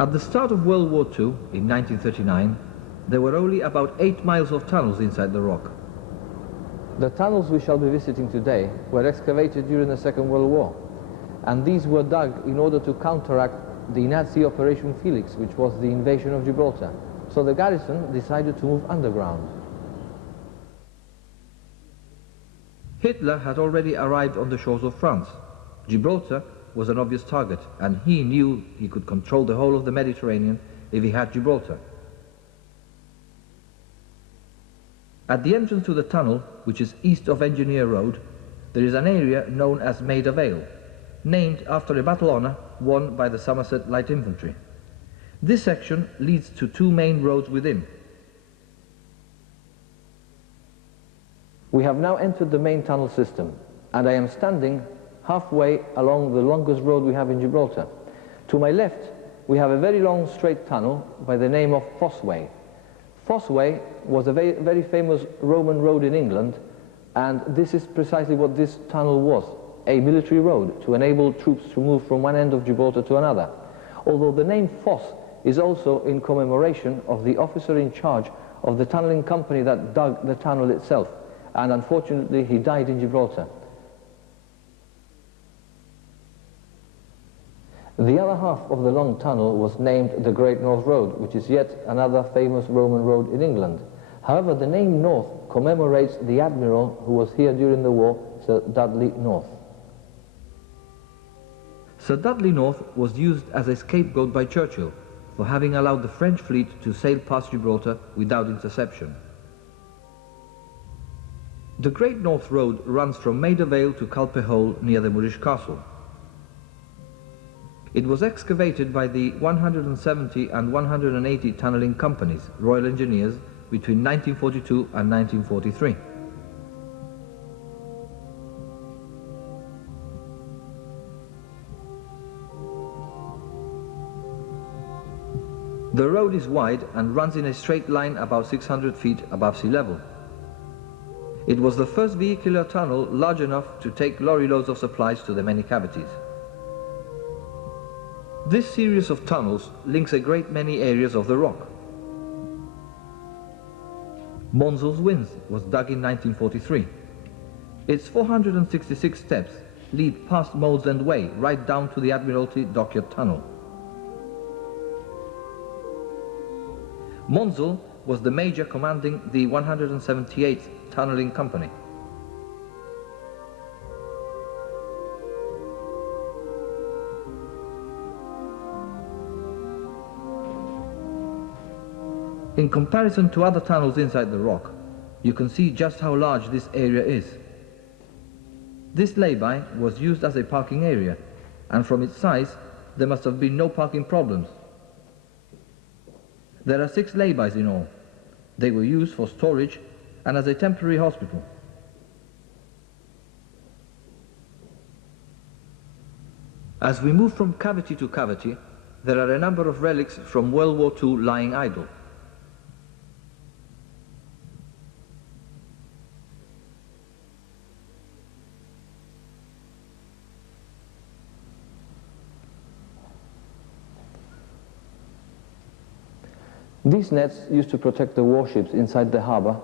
At the start of World War II, in 1939, there were only about 8 miles of tunnels inside the rock. The tunnels we shall be visiting today were excavated during the Second World War, and these were dug in order to counteract the Nazi Operation Felix, which was the invasion of Gibraltar. So the garrison decided to move underground. Hitler had already arrived on the shores of France. Gibraltar was an obvious target, and he knew he could control the whole of the Mediterranean if he had Gibraltar. At the entrance to the tunnel, which is east of Engineer Road, there is an area known as Maida Vale, named after a battle honour won by the Somerset Light Infantry. This section leads to 2 main roads within. We have now entered the main tunnel system, and I am standing halfway along the longest road we have in Gibraltar. To my left, we have a very long straight tunnel by the name of Fossway. Fossway was a very famous Roman road in England, and this is precisely what this tunnel was, a military road to enable troops to move from one end of Gibraltar to another. Although the name Foss is also in commemoration of the officer in charge of the tunneling company that dug the tunnel itself, and unfortunately he died in Gibraltar. The other half of the long tunnel was named the Great North Road, which is yet another famous Roman road in England. However, the name North commemorates the admiral who was here during the war, Sir Dudley North. Sir Dudley North was used as a scapegoat by Churchill for having allowed the French fleet to sail past Gibraltar without interception. The Great North Road runs from Maida Vale to Culpe Hole near the Moorish Castle. It was excavated by the 170 and 180 tunnelling companies, Royal Engineers, between 1942 and 1943. The road is wide and runs in a straight line about 600 feet above sea level. It was the first vehicular tunnel large enough to take lorry loads of supplies to the many cavities. This series of tunnels links a great many areas of the rock. Monzel's Winze was dug in 1943. Its 466 steps lead past Moulds End Way right down to the Admiralty Dockyard Tunnel. Monzel was the major commanding the 178th Tunnelling Company. In comparison to other tunnels inside the rock, you can see just how large this area is. This lay-by was used as a parking area, and from its size, there must have been no parking problems. There are 6 laybys in all. They were used for storage and as a temporary hospital. As we move from cavity to cavity, there are a number of relics from World War II lying idle. These nets used to protect the warships inside the harbour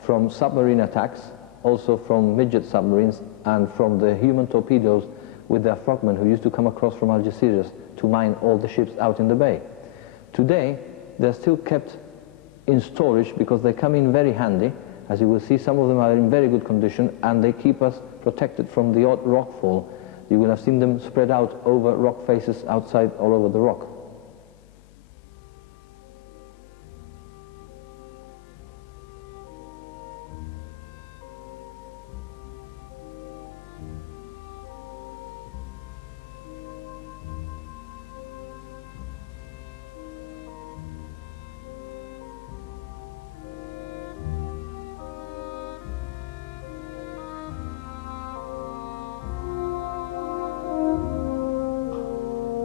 from submarine attacks, also from midget submarines and from the human torpedoes with their frogmen who used to come across from Algeciras to mine all the ships out in the bay. Today, they're still kept in storage because they come in very handy. As you will see, some of them are in very good condition and they keep us protected from the odd rockfall. You will have seen them spread out over rock faces outside all over the rock.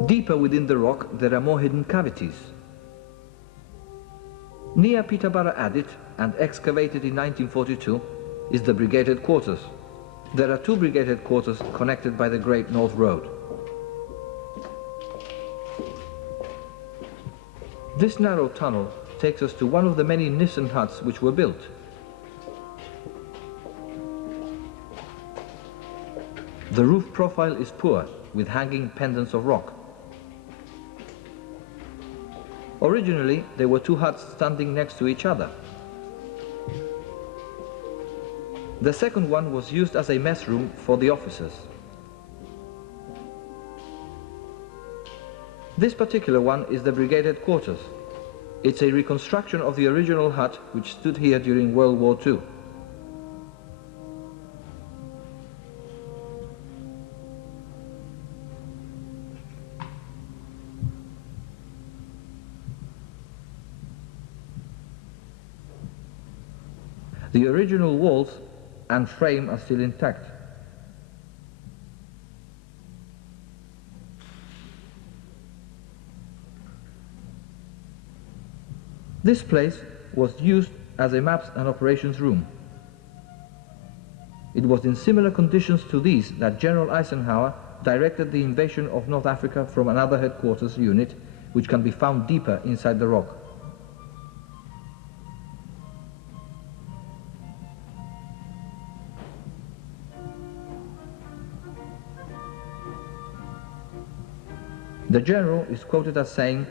Deeper within the rock, there are more hidden cavities. Near Peterborough Adit and excavated in 1942 is the Brigade Headquarters. There are 2 Brigade Headquarters connected by the Great North Road. This narrow tunnel takes us to one of the many Nissen huts which were built. The roof profile is poor, with hanging pendants of rock. Originally, there were two huts standing next to each other. The second one was used as a mess room for the officers. This particular one is the brigade headquarters. It's a reconstruction of the original hut which stood here during World War II. The original walls and frame are still intact. This place was used as a maps and operations room. It was in similar conditions to these that General Eisenhower directed the invasion of North Africa from another headquarters unit, which can be found deeper inside the rock. The general is quoted as saying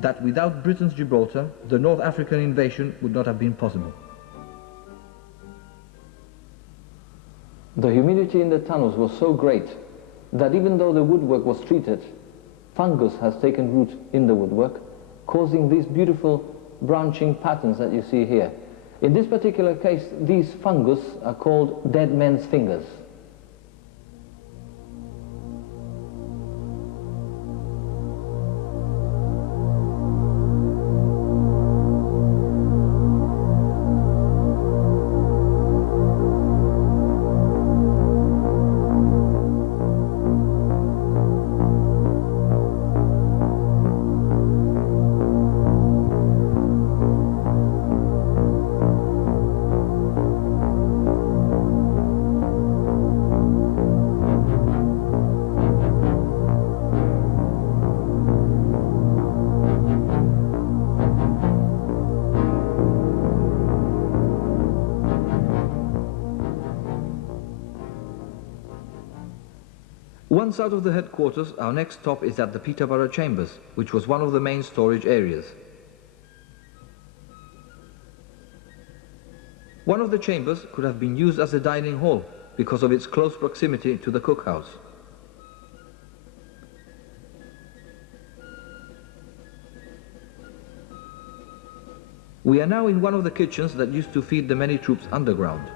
that without Britain's Gibraltar, the North African invasion would not have been possible. The humidity in the tunnels was so great that even though the woodwork was treated, fungus has taken root in the woodwork, causing these beautiful branching patterns that you see here. In this particular case, these fungus are called dead men's fingers. Once out of the headquarters, our next stop is at the Peterborough Chambers, which was one of the main storage areas. One of the chambers could have been used as a dining hall because of its close proximity to the cookhouse. We are now in one of the kitchens that used to feed the many troops underground.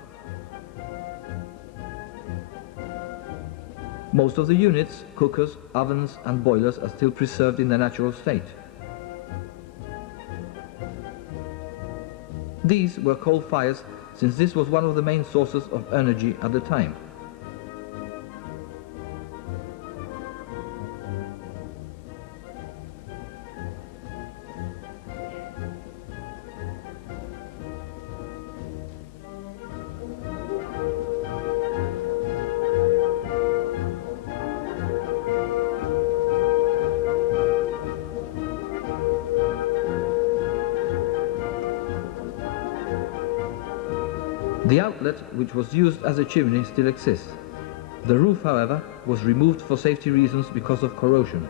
Most of the units, cookers, ovens and boilers are still preserved in their natural state. These were coal fires, since this was one of the main sources of energy at the time. The outlet, which was used as a chimney, still exists. The roof, however, was removed for safety reasons because of corrosion.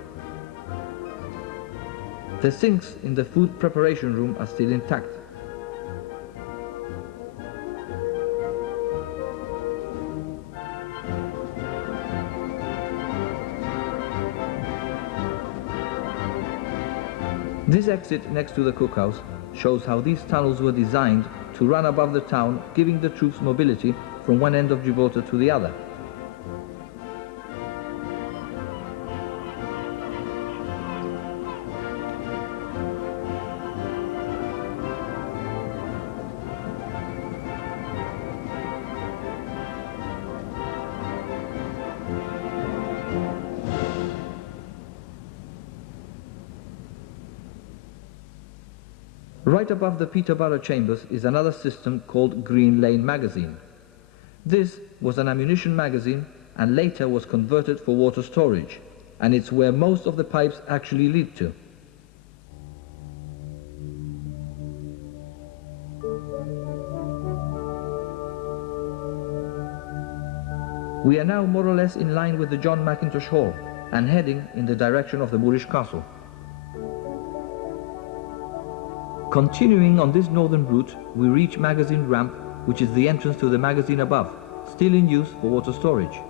The sinks in the food preparation room are still intact. This exit next to the cookhouse shows how these tunnels were designed to run above the town, giving the troops mobility from one end of Gibraltar to the other. Right above the Peterborough Chambers is another system called Green Lane Magazine. This was an ammunition magazine and later was converted for water storage, and it's where most of the pipes actually lead to. We are now more or less in line with the John Mackintosh Hall and heading in the direction of the Moorish castle. Continuing on this northern route, we reach Magazine Ramp, which is the entrance to the magazine above, still in use for water storage.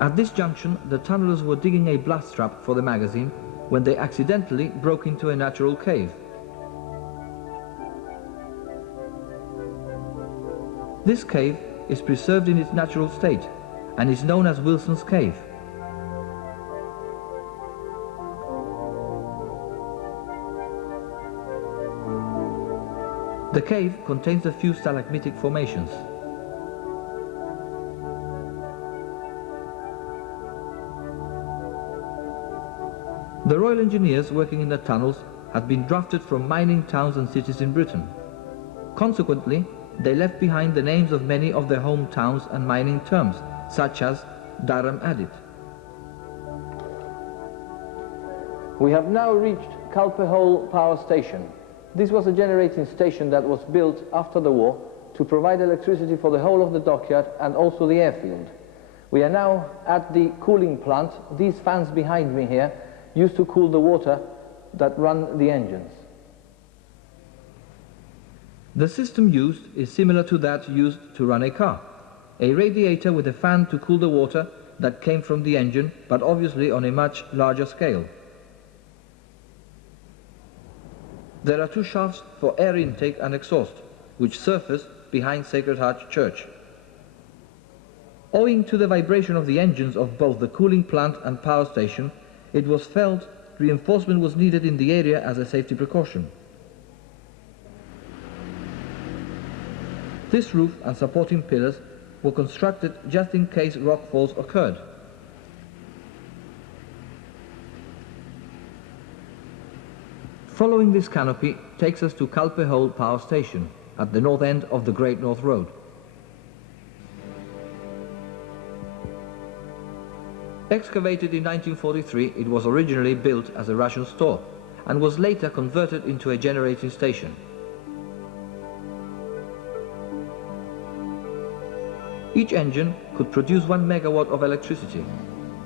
At this junction, the tunnelers were digging a blast trap for the magazine when they accidentally broke into a natural cave. This cave is preserved in its natural state and is known as Wilson's Cave. The cave contains a few stalagmitic formations. The Royal Engineers working in the tunnels had been drafted from mining towns and cities in Britain. Consequently, they left behind the names of many of their hometowns and mining terms, such as Durham Addit. We have now reached Culper Hole Power Station. This was a generating station that was built after the war to provide electricity for the whole of the dockyard and also the airfield. We are now at the cooling plant. These fans behind me here used to cool the water that run the engines. The system used is similar to that used to run a car. A radiator with a fan to cool the water that came from the engine, but obviously on a much larger scale. There are two shafts for air intake and exhaust, which surface behind Sacred Heart Church. Owing to the vibration of the engines of both the cooling plant and power station, it was felt reinforcement was needed in the area as a safety precaution. This roof and supporting pillars were constructed just in case rockfalls occurred. Following this canopy takes us to Culper Hole Power Station at the north end of the Great North Road. Excavated in 1943, it was originally built as a ration store and was later converted into a generating station. Each engine could produce 1 megawatt of electricity.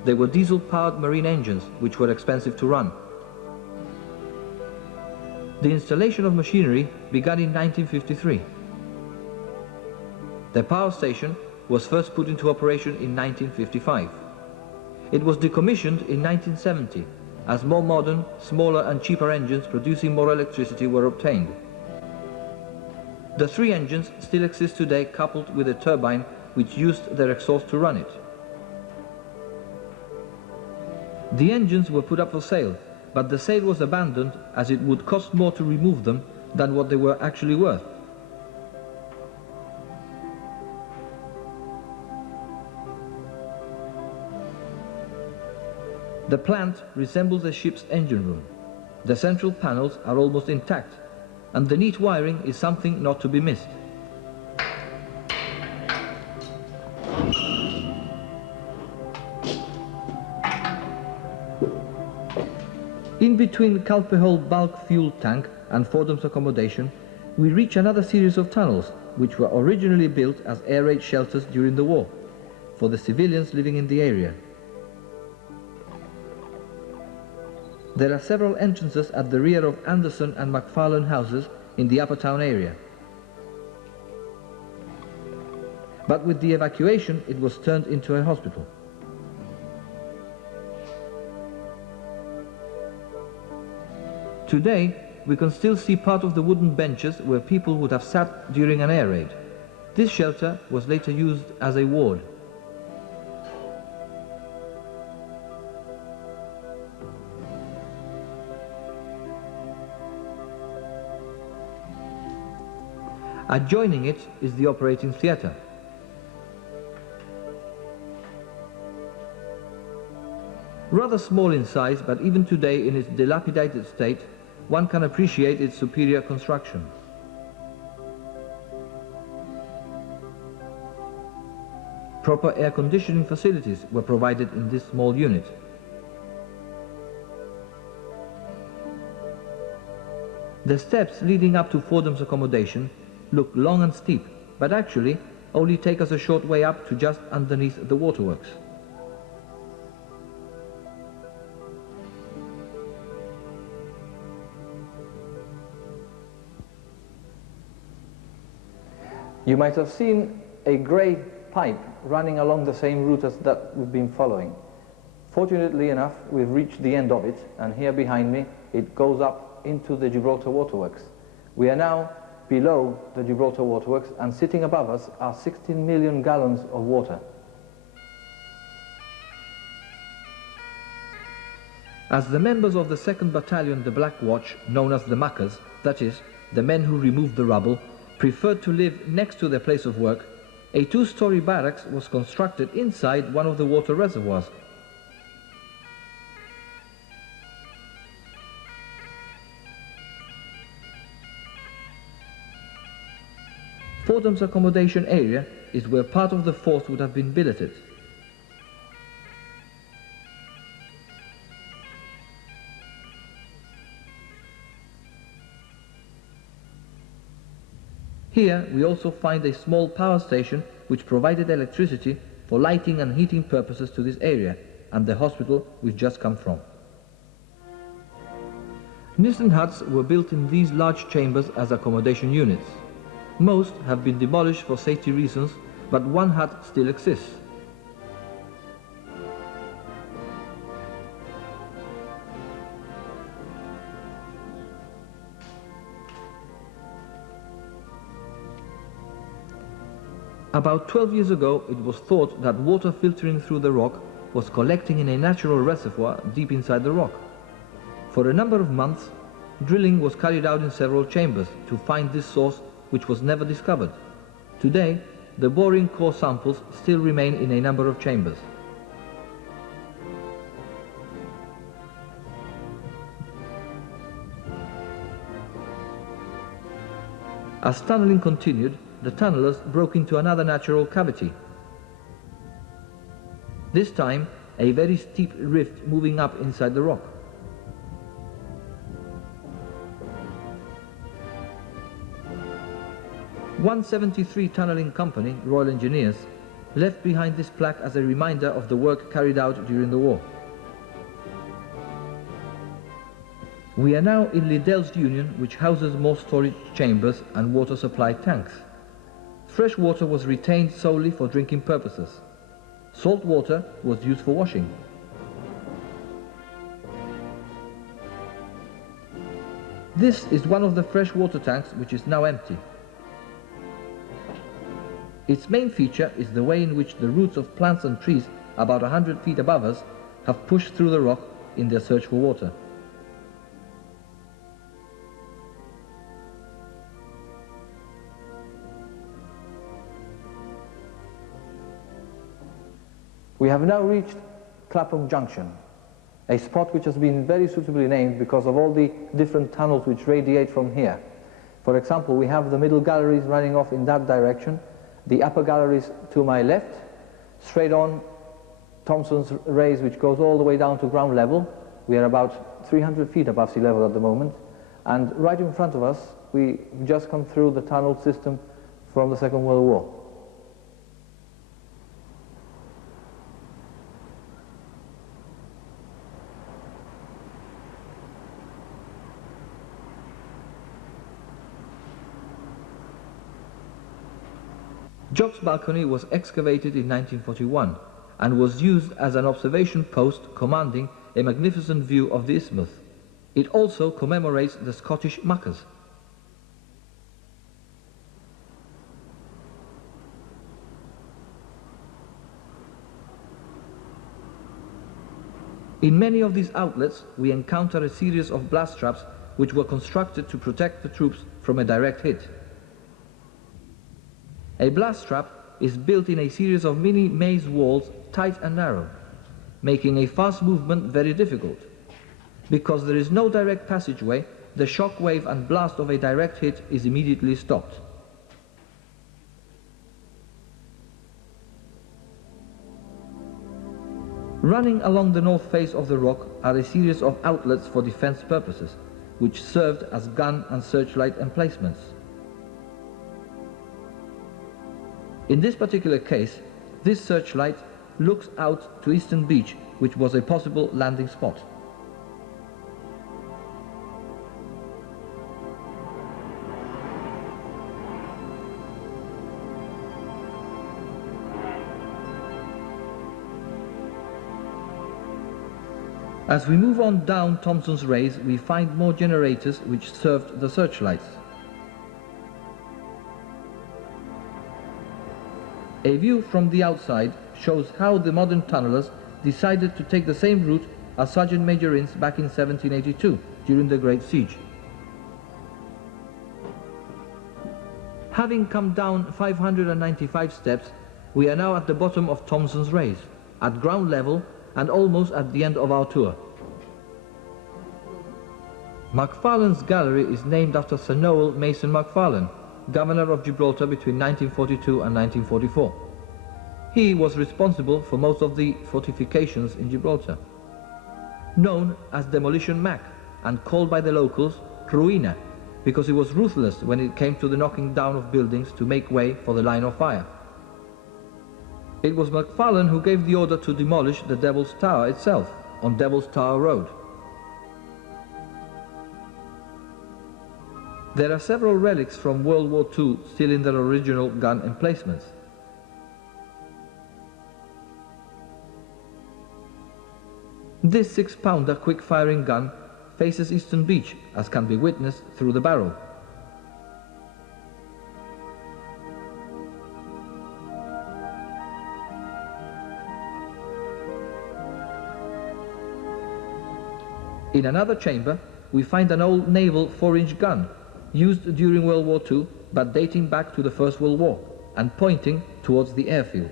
They were diesel-powered marine engines, which were expensive to run. The installation of machinery began in 1953. The power station was first put into operation in 1955. It was decommissioned in 1970 as more modern, smaller and cheaper engines producing more electricity were obtained. The 3 engines still exist today, coupled with a turbine which used their exhaust to run it. The engines were put up for sale, but the sale was abandoned as it would cost more to remove them than what they were actually worth. The plant resembles a ship's engine room. The central panels are almost intact, and the neat wiring is something not to be missed. In between Culper Hole bulk fuel tank and Fordham's accommodation, we reach another series of tunnels, which were originally built as air raid shelters during the war, for the civilians living in the area. There are several entrances at the rear of Anderson and McFarlane houses in the upper town area. But with the evacuation, it was turned into a hospital. Today, we can still see part of the wooden benches where people would have sat during an air raid. This shelter was later used as a ward. Adjoining it is the operating theatre. Rather small in size, but even today in its dilapidated state, one can appreciate its superior construction. Proper air conditioning facilities were provided in this small unit. The steps leading up to Fordham's accommodation look long and steep, but actually only take us a short way up to just underneath the waterworks. You might have seen a grey pipe running along the same route as that we've been following. Fortunately enough, we've reached the end of it, and here behind me it goes up into the Gibraltar waterworks. We are now below the Gibraltar waterworks, and sitting above us are 16 million gallons of water. As the members of the 2nd Battalion, the Black Watch, known as the Muckers, that is, the men who removed the rubble, preferred to live next to their place of work, a 2-story barracks was constructed inside one of the water reservoirs. Fordham's accommodation area is where part of the force would have been billeted. Here we also find a small power station which provided electricity for lighting and heating purposes to this area, and the hospital we've just come from. Nissen huts were built in these large chambers as accommodation units. Most have been demolished for safety reasons, but one hut still exists. About 12 years ago, it was thought that water filtering through the rock was collecting in a natural reservoir deep inside the rock. For a number of months, drilling was carried out in several chambers to find this source, which was never discovered. Today, the boring core samples still remain in a number of chambers. As tunneling continued, the tunnelers broke into another natural cavity. This time, a very steep rift moving up inside the rock. "173 Tunneling Company, Royal Engineers, left behind this plaque as a reminder of the work carried out during the war. We are now in Liddell's Union, which houses more storage chambers and water supply tanks. Fresh water was retained solely for drinking purposes. Salt water was used for washing. This is one of the fresh water tanks, which is now empty. Its main feature is the way in which the roots of plants and trees about 100 feet above us have pushed through the rock in their search for water. We have now reached Clapham Junction, a spot which has been very suitably named because of all the different tunnels which radiate from here. For example, we have the middle galleries running off in that direction, the upper galleries to my left, straight on Thompson's raise, which goes all the way down to ground level. We are about 300 feet above sea level at the moment, and right in front of us we just come through the tunnel system from the Second World War. Jock's Balcony was excavated in 1941 and was used as an observation post commanding a magnificent view of the isthmus. It also commemorates the Scottish Muckers. In many of these outlets, we encounter a series of blast traps which were constructed to protect the troops from a direct hit. A blast trap is built in a series of mini maze walls, tight and narrow, making a fast movement very difficult. Because there is no direct passageway, the shock wave and blast of a direct hit is immediately stopped. Running along the north face of the rock are a series of outlets for defense purposes. which served as gun and searchlight emplacements. In this particular case, this searchlight looks out to Eastern Beach, which was a possible landing spot. As we move on down Thomson's Rays, we find more generators which served the searchlights. A view from the outside shows how the modern tunnellers decided to take the same route as Sergeant Major Ince back in 1782 during the Great Siege. Having come down 595 steps, we are now at the bottom of Thomson's Rays, at ground level and almost at the end of our tour. McFarlane's Gallery is named after Sir Noel Mason McFarlane, Governor of Gibraltar between 1942 and 1944. He was responsible for most of the fortifications in Gibraltar. Known as Demolition Mac and called by the locals Ruina, because he was ruthless when it came to the knocking down of buildings to make way for the line of fire. It was McFarlane who gave the order to demolish the Devil's Tower itself on Devil's Tower Road. There are several relics from World War II still in their original gun emplacements. This 6-pounder quick-firing gun faces Eastern Beach, as can be witnessed through the barrel. In another chamber, we find an old naval 4-inch gun, used during World War II, but dating back to the First World War, and pointing towards the airfield.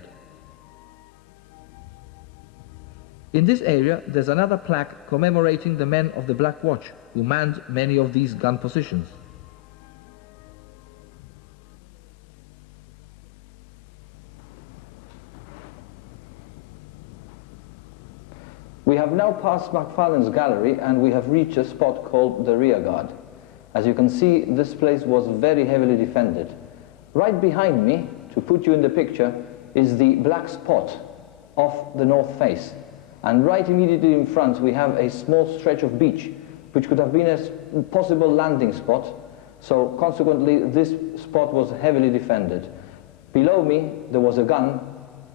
In this area, there's another plaque commemorating the men of the Black Watch, who manned many of these gun positions. We have now passed McFarlane's Gallery and we have reached a spot called the Rear Guard. As you can see, this place was very heavily defended. Right behind me, to put you in the picture, is the black spot off the north face. And right immediately in front we have a small stretch of beach, which could have been a possible landing spot. So consequently, this spot was heavily defended. Below me there was a gun,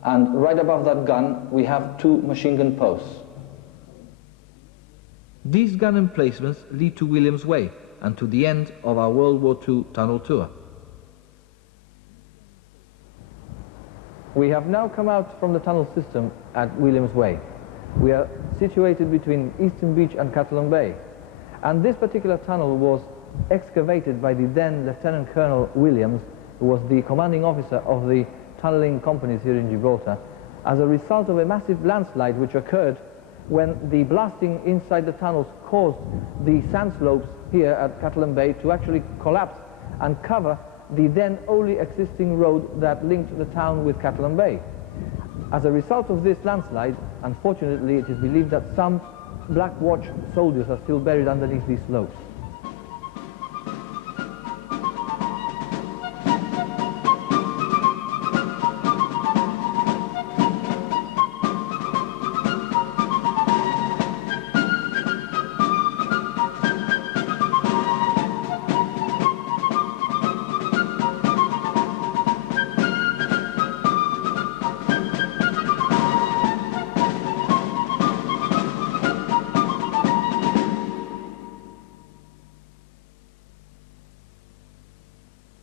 and right above that gun we have 2 machine gun posts. These gun emplacements lead to William's Way and to the end of our World War II tunnel tour. We have now come out from the tunnel system at William's Way. We are situated between Eastern Beach and Catalan Bay, and this particular tunnel was excavated by the then Lieutenant Colonel Williams, who was the commanding officer of the tunneling companies here in Gibraltar, as a result of a massive landslide which occurred when the blasting inside the tunnels caused the sand slopes here at Catalan Bay to actually collapse and cover the then only existing road that linked the town with Catalan Bay. As a result of this landslide, unfortunately, it is believed that some Black Watch soldiers are still buried underneath these slopes.